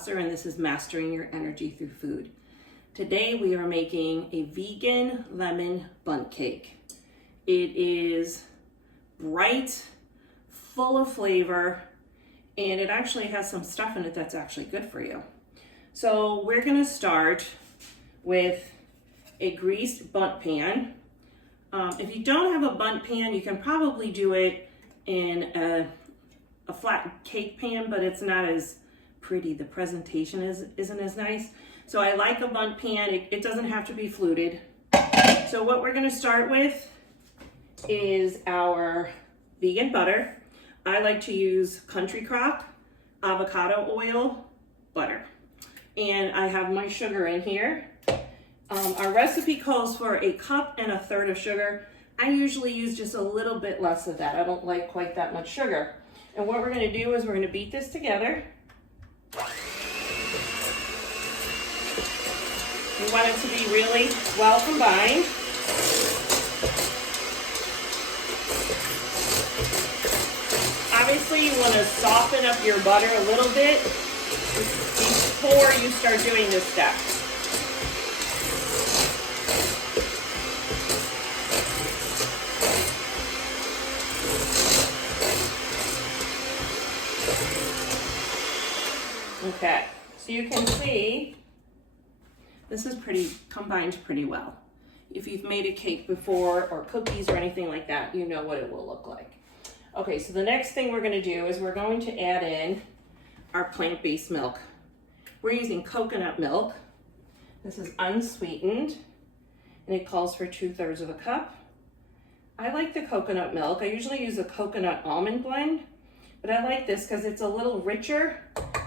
Kossor, and this is Mastering Your Energy Through Food. Today we are making a vegan lemon bundt cake. It is bright, full of flavor, and it actually has some stuff in it that's actually good for you. So we're gonna start with a greased bundt pan. If you don't have a bundt pan, you can probably do it in a flat cake pan, but it's not as pretty. The presentation isn't as nice. So I like a bundt pan. It doesn't have to be fluted. So what we're gonna start with is our vegan butter. I like to use country crock, avocado oil, butter. And I have my sugar in here. Our recipe calls for 1 1/4 cups of sugar. I usually use just a little bit less of that. I don't like quite that much sugar. And what we're gonna do is we're gonna beat this together. We want it to be really well combined. Obviously, you want to soften up your butter a little bit before you start doing this step. Okay, so you can see this is combined pretty well. If you've made a cake before or cookies or anything like that, you know what it will look like. Okay, so the next thing we're gonna do is we're going to add in our plant-based milk. We're using coconut milk. This is unsweetened, and it calls for 2/3 cup. I like the coconut milk. I usually use a coconut almond blend, but I like this because it's a little richer,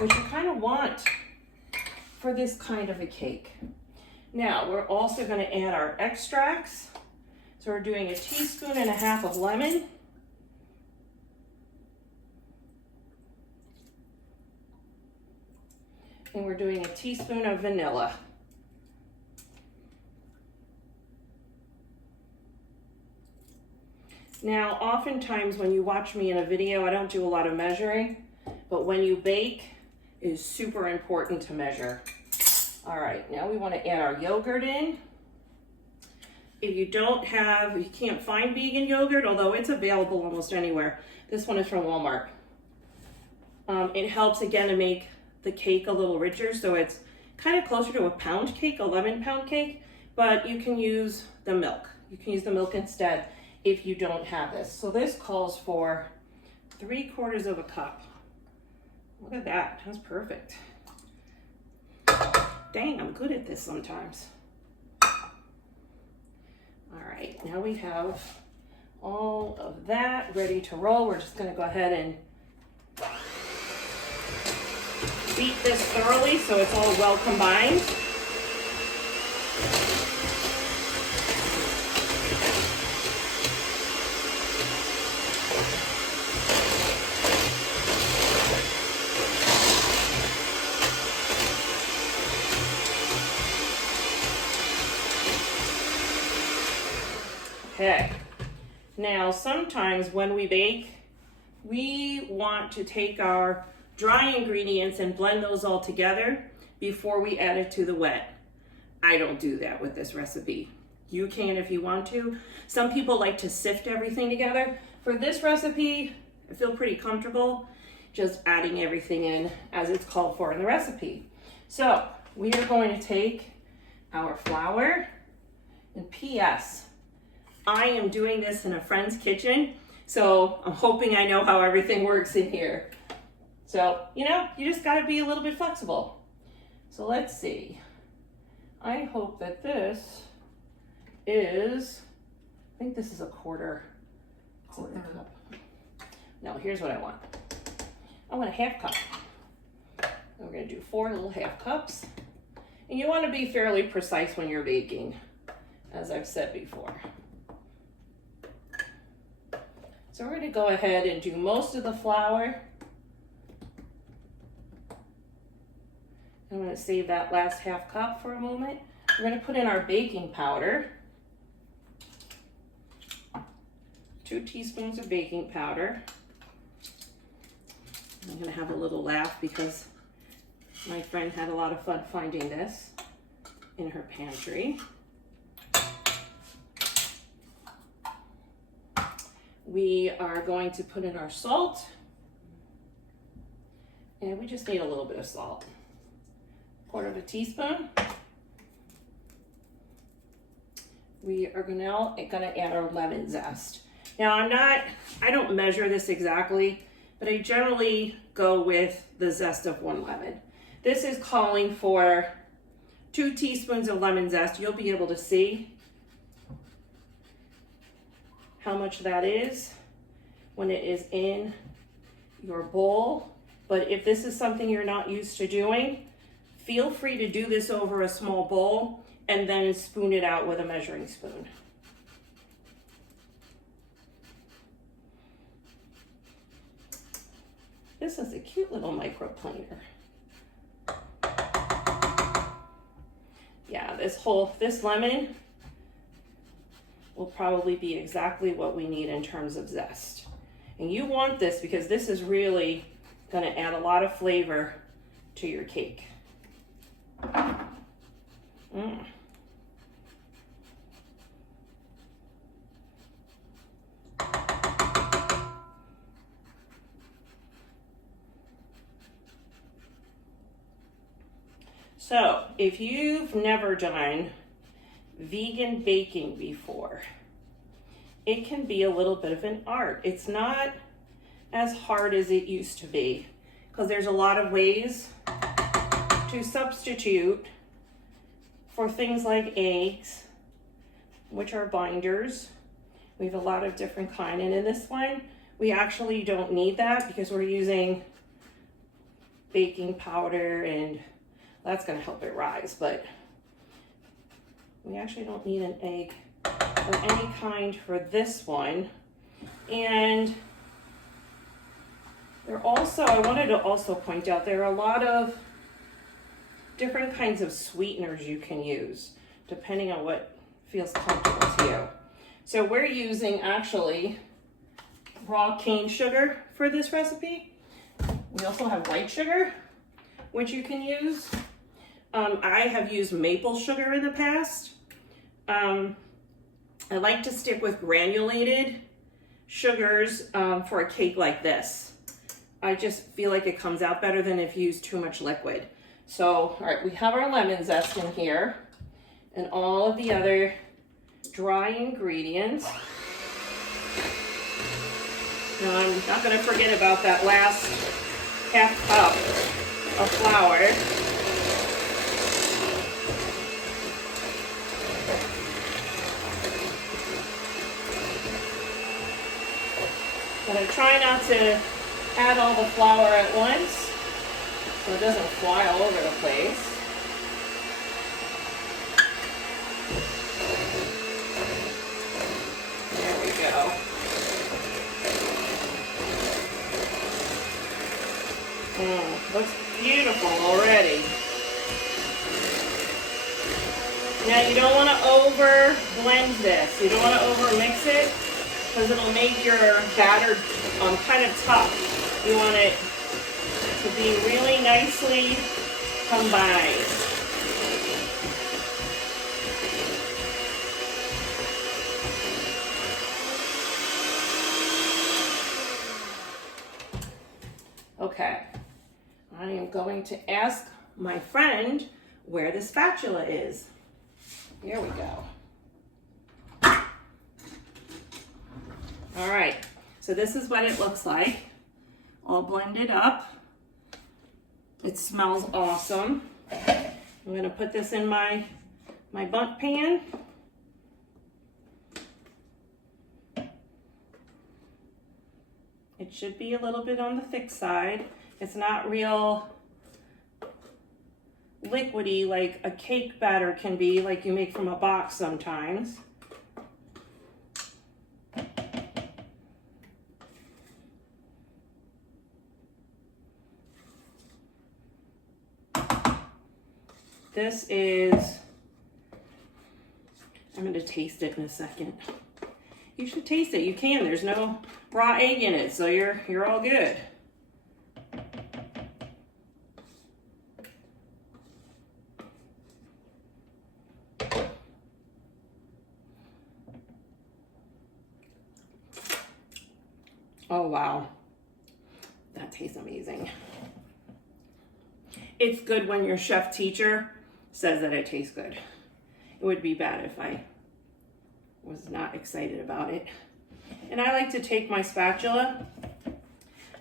which you kind of want for this kind of a cake. Now, we're also gonna add our extracts. So we're doing 1.5 teaspoons of lemon. And we're doing 1 teaspoon of vanilla. Now, oftentimes when you watch me in a video, I don't do a lot of measuring, but when you bake, it is super important to measure. All right, now we want to add our yogurt in. If you can't find vegan yogurt, although it's available almost anywhere. This one is from Walmart. It helps again to make the cake a little richer, so it's kind of closer to a pound cake, a lemon pound cake, but you can use the milk. You can use the milk instead if you don't have this. So this calls for 3/4 cup. Look at that, that's perfect. Dang, I'm good at this sometimes. All right, now we have all of that ready to roll. We're just gonna go ahead and beat this thoroughly so it's all well combined. Okay, now sometimes when we bake, we want to take our dry ingredients and blend those all together before we add it to the wet. I don't do that with this recipe. You can if you want to. Some people like to sift everything together. For this recipe, I feel pretty comfortable just adding everything in as it's called for in the recipe. So we are going to take our flour, and P.S. I am doing this in a friend's kitchen, so I'm hoping I know how everything works in here. So, you just gotta be a little bit flexible. So let's see. I hope that this is, I think this is a quarter cup. No, here's what I want. I want 1/2 cup. And we're gonna do 4 little 1/2 cups. And you wanna be fairly precise when you're baking, as I've said before. So we're gonna go ahead and do most of the flour. I'm gonna save that last 1/2 cup for a moment. We're gonna put in our baking powder. 2 teaspoons of baking powder. I'm gonna have a little laugh because My friend had a lot of fun finding this in her pantry. We are going to put in our salt, and we just need a little bit of salt. 1/4 teaspoon. We are now gonna add our lemon zest. Now I don't measure this exactly, but I generally go with the zest of 1 lemon. This is calling for 2 teaspoons of lemon zest. You'll be able to see how much that is when it is in your bowl. But if this is something you're not used to doing, feel free to do this over a small bowl and then spoon it out with a measuring spoon. This is a cute little microplaner. Yeah, this lemon will probably be exactly what we need in terms of zest. And you want this because this is really gonna add a lot of flavor to your cake. So, if you've never done vegan baking before, it can be a little bit of an art. It's not as hard as it used to be because there's a lot of ways to substitute for things like eggs, which are binders. We have a lot of different kind, and in this one, we actually don't need that because we're using baking powder, and that's gonna help it rise, but we actually don't need an egg of any kind for this one. And I wanted to also point out, there are a lot of different kinds of sweeteners you can use, depending on what feels comfortable to you. So we're using actually raw cane sugar for this recipe. We also have white sugar, which you can use. I have used maple sugar in the past. I like to stick with granulated sugars for a cake like this. I just feel like it comes out better than if you use too much liquid. So, all right, we have our lemon zest in here and all of the other dry ingredients. Now, I'm not gonna forget about that last ½ cup of flour. And I try not to add all the flour at once so it doesn't fly all over the place. There we go. Looks beautiful already. Now you don't want to over blend this. You don't want to over mix it, because it'll make your batter kind of tough. You want it to be really nicely combined. Okay, I am going to ask my friend where the spatula is. Here we go. All right, so this is what it looks like, all blended up. It smells awesome. I'm gonna put this in my Bundt pan. It should be a little bit on the thick side. It's not real liquidy like a cake batter can be, like you make from a box sometimes. This is, I'm going to taste it in a second. You should taste it. You can. There's no raw egg in it, so you're all good. Oh wow, that tastes amazing. It's good when your chef teacher says that it tastes good. It would be bad if I was not excited about it. And I like to take my spatula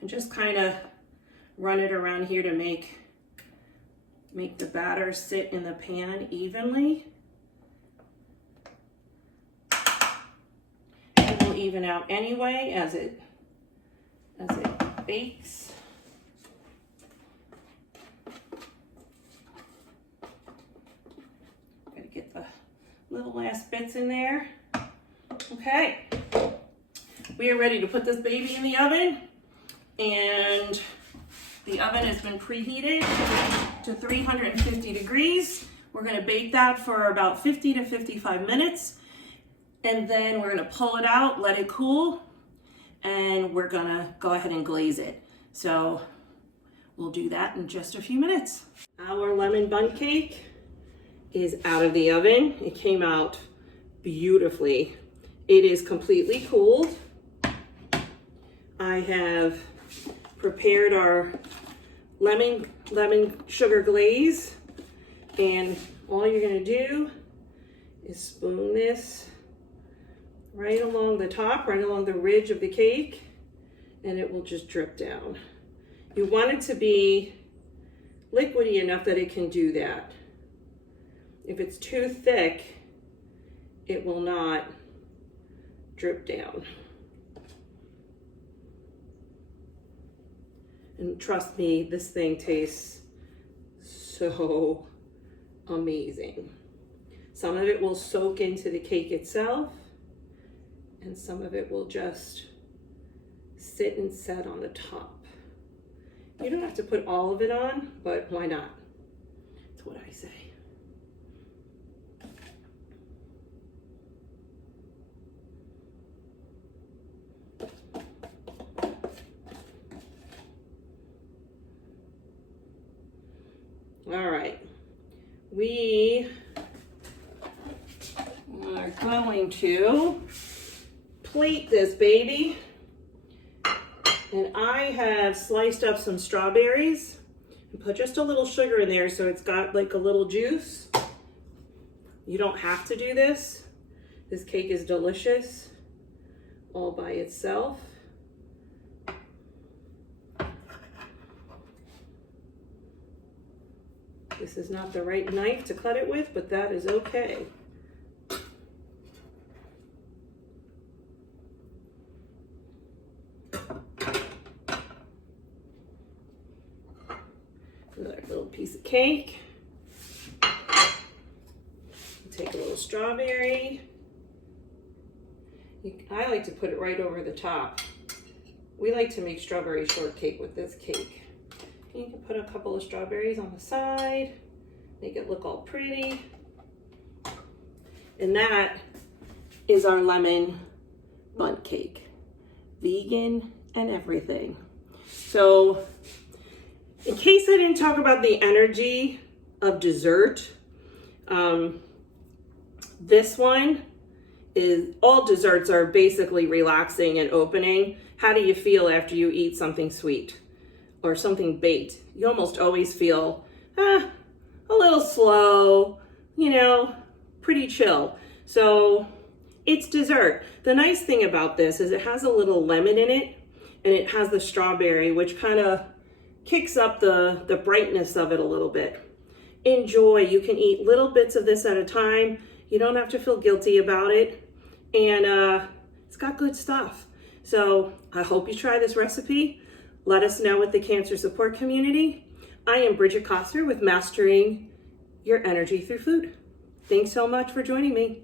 and just kind of run it around here to make the batter sit in the pan evenly. It will even out anyway as it bakes. Gotta get the little last bits in there. Okay, we are ready to put this baby in the oven, and the oven has been preheated to 350 degrees. We're gonna bake that for about 50 to 55 minutes, and then we're gonna pull it out, let it cool, and we're gonna go ahead and glaze it. So we'll do that in just a few minutes. Our lemon bundt cake is out of the oven. It came out beautifully. It is completely cooled. I have prepared our lemon sugar glaze, and all you're gonna do is spoon this right along the top, right along the ridge of the cake, and it will just drip down. You want it to be liquidy enough that it can do that. If it's too thick, it will not drip down. And trust me, this thing tastes so amazing. Some of it will soak into the cake itself, and some of it will just sit and set on the top. You don't have to put all of it on, but why not? That's what I say. All right, we are going to plate this baby, and I have sliced up some strawberries and put just a little sugar in there so it's got like a little juice. You don't have to do this. This cake is delicious all by itself. This is not the right knife to cut it with, but that is okay. Another little piece of cake. Take a little strawberry. I like to put it right over the top. We like to make strawberry shortcake with this cake. You can put a couple of strawberries on the side, make it look all pretty. And that is our lemon bundt cake. Vegan and everything. So, in case I didn't talk about the energy of dessert, this one is, all desserts are basically relaxing and opening. How do you feel after you eat something sweet or something baked? You almost always feel a little slow, you know, pretty chill. So it's dessert. The nice thing about this is it has a little lemon in it, and it has the strawberry, which kind of kicks up the brightness of it a little bit. Enjoy. You can eat little bits of this at a time. You don't have to feel guilty about it. And it's got good stuff. So I hope you try this recipe. Let us know with the cancer support community. I am Bridgette Kossor with Mastering Your Energy Through Food. Thanks so much for joining me.